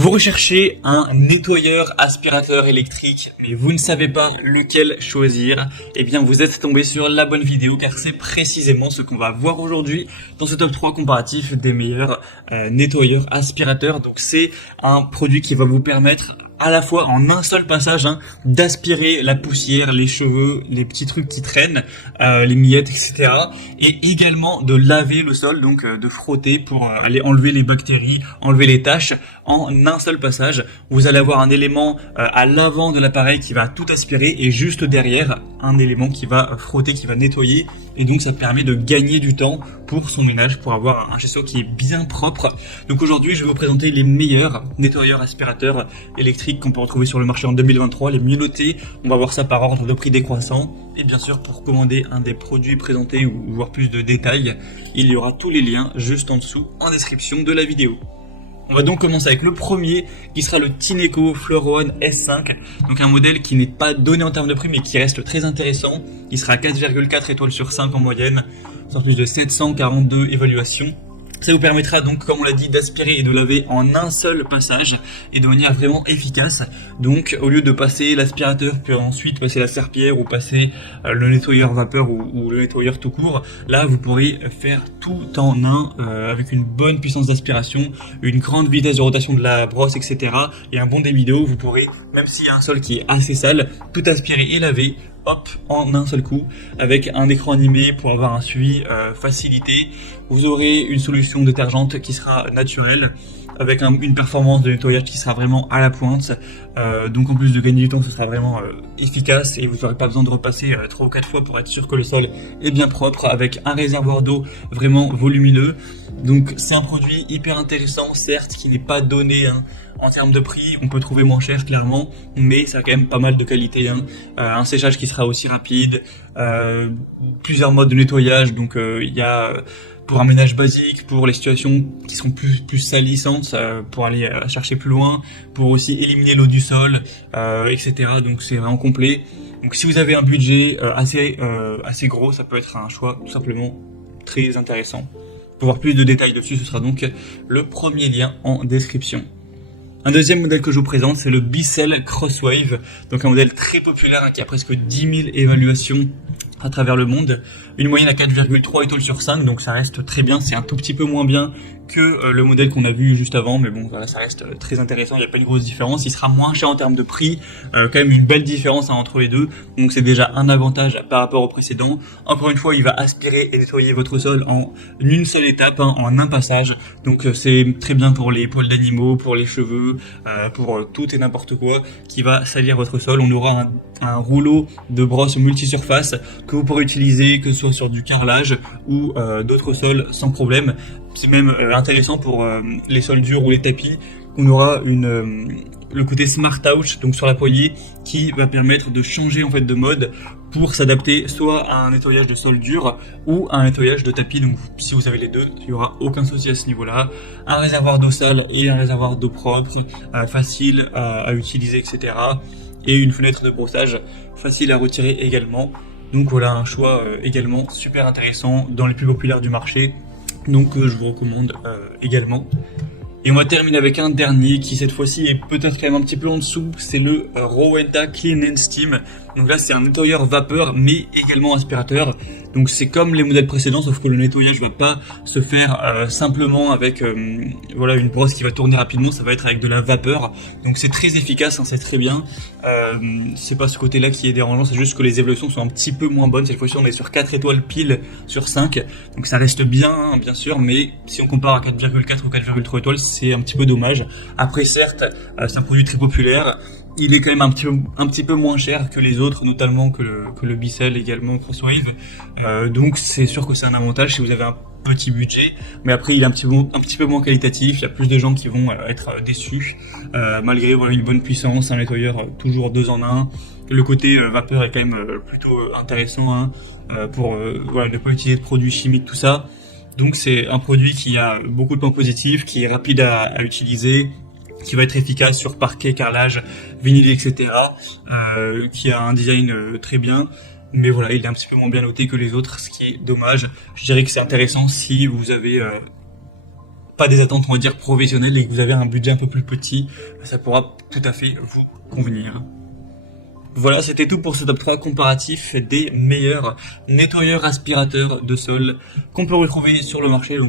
Vous recherchez un nettoyeur aspirateur électrique, mais vous ne savez pas lequel choisir. Eh bien, vous êtes tombé sur la bonne vidéo car c'est précisément ce qu'on va voir aujourd'hui dans ce top 3 comparatif des meilleurs nettoyeurs aspirateurs. Donc, c'est un produit qui va vous permettre à la fois en un seul passage d'aspirer la poussière, les cheveux, les petits trucs qui traînent, les miettes, etc. Et également de laver le sol, donc de frotter pour aller enlever les bactéries, enlever les taches en un seul passage. Vous allez avoir un élément à l'avant de l'appareil qui va tout aspirer et juste derrière un élément qui va frotter, qui va nettoyer. Et donc ça permet de gagner du temps pour son ménage, pour avoir un chez soi qui est bien propre. Donc aujourd'hui je vais vous présenter les meilleurs nettoyeurs aspirateurs électriques qu'on peut retrouver sur le marché en 2023, les mieux notés. On va voir ça par ordre de prix décroissant. Et bien sûr, pour commander un des produits présentés ou voir plus de détails, il y aura tous les liens juste en dessous en description de la vidéo. On va donc commencer avec le premier qui sera le Tineco Floor One S5, donc un modèle qui n'est pas donné en termes de prix mais qui reste très intéressant. Il sera à 4,4 étoiles sur 5 en moyenne, sur plus de 742 évaluations. Ça vous permettra donc, comme on l'a dit, d'aspirer et de laver en un seul passage et de manière vraiment efficace. Donc au lieu de passer l'aspirateur puis ensuite passer la serpillière ou passer le nettoyeur vapeur ou le nettoyeur tout court, là vous pourrez faire tout en un avec une bonne puissance d'aspiration, une grande vitesse de rotation de la brosse, etc. et un bon débit d'eau. Vous pourrez, même s'il y a un sol qui est assez sale, tout aspirer et laver hop, en un seul coup, avec un écran animé pour avoir un suivi facilité. Vous aurez une solution détergente qui sera naturelle, avec une performance de nettoyage qui sera vraiment à la pointe. Donc en plus de gagner du temps, ce sera vraiment efficace et vous n'aurez pas besoin de repasser 3 ou 4 fois pour être sûr que le sol est bien propre, avec un réservoir d'eau vraiment volumineux. Donc c'est un produit hyper intéressant, certes, qui n'est pas donné en termes de prix. On peut trouver moins cher clairement, mais ça a quand même pas mal de qualité. Un séchage qui sera aussi rapide, plusieurs modes de nettoyage, donc il y a pour un ménage basique, pour les situations qui sont plus salissantes, pour aller chercher plus loin, pour aussi éliminer l'eau du sol, etc. Donc c'est vraiment complet. Donc si vous avez un budget assez gros, ça peut être un choix tout simplement très intéressant. Pour voir plus de détails dessus, ce sera donc le premier lien en description. Un deuxième modèle que je vous présente, c'est le Bissell Crosswave, donc un modèle très populaire qui a presque 10 000 évaluations à travers le monde, une moyenne à 4,3 étoiles sur 5, donc ça reste très bien. C'est un tout petit peu moins bien que le modèle qu'on a vu juste avant, mais bon, voilà, ça reste très intéressant, il n'y a pas une grosse différence. Il sera moins cher en termes de prix, quand même une belle différence entre les deux, donc c'est déjà un avantage par rapport au précédent. Encore une fois, il va aspirer et nettoyer votre sol en une seule étape, en un passage, donc c'est très bien pour les poils d'animaux, pour les cheveux, pour tout et n'importe quoi qui va salir votre sol. On aura un rouleau de brosse multisurface que vous pourrez utiliser, que ce soit sur du carrelage ou d'autres sols sans problème. C'est même intéressant pour les sols durs ou les tapis. On aura le côté Smart Touch, donc sur la poignée, qui va permettre de changer en fait de mode pour s'adapter soit à un nettoyage de sol dur ou à un nettoyage de tapis. Donc si vous avez les deux, il n'y aura aucun souci à ce niveau-là. Un réservoir d'eau sale et un réservoir d'eau propre, facile à utiliser, etc. Et une fenêtre de brossage facile à retirer également. Donc voilà un choix également super intéressant, dans les plus populaires du marché, donc je vous recommande également. Et on va terminer avec un dernier qui cette fois-ci est peut-être quand même un petit peu en dessous, c'est le Rowenta Clean and Steam. Donc là c'est un nettoyeur vapeur mais également aspirateur. Donc c'est comme les modèles précédents, sauf que le nettoyage va pas se faire simplement avec voilà une brosse qui va tourner rapidement, ça va être avec de la vapeur. Donc c'est très efficace, c'est très bien. C'est pas ce côté-là qui est dérangeant, c'est juste que les évaluations sont un petit peu moins bonnes. Cette fois-ci on est sur 4 étoiles pile sur 5, donc ça reste bien, bien sûr, mais si on compare à 4,4 ou 4,3 étoiles, c'est un petit peu dommage. Après certes, c'est un produit très populaire. Il est quand même un petit peu moins cher que les autres, notamment que le Bissell également Crosswave. Donc c'est sûr que c'est un avantage si vous avez un petit budget. Mais après il est un petit peu moins qualitatif. Il y a plus de gens qui vont être déçus. Malgré voilà une bonne puissance, un nettoyeur toujours 2 en 1. Le côté vapeur est quand même plutôt intéressant pour voilà, ne pas utiliser de produits chimiques, tout ça. Donc c'est un produit qui a beaucoup de points positifs, qui est rapide à utiliser, qui va être efficace sur parquet, carrelage, vinyle, etc. Qui a un design très bien, mais voilà, il est un petit peu moins bien noté que les autres, ce qui est dommage. Je dirais que c'est intéressant si vous avez pas des attentes, on va dire, professionnelles et que vous avez un budget un peu plus petit, ça pourra tout à fait vous convenir. Voilà, c'était tout pour ce top 3 comparatif des meilleurs nettoyeurs aspirateurs de sol qu'on peut retrouver sur le marché.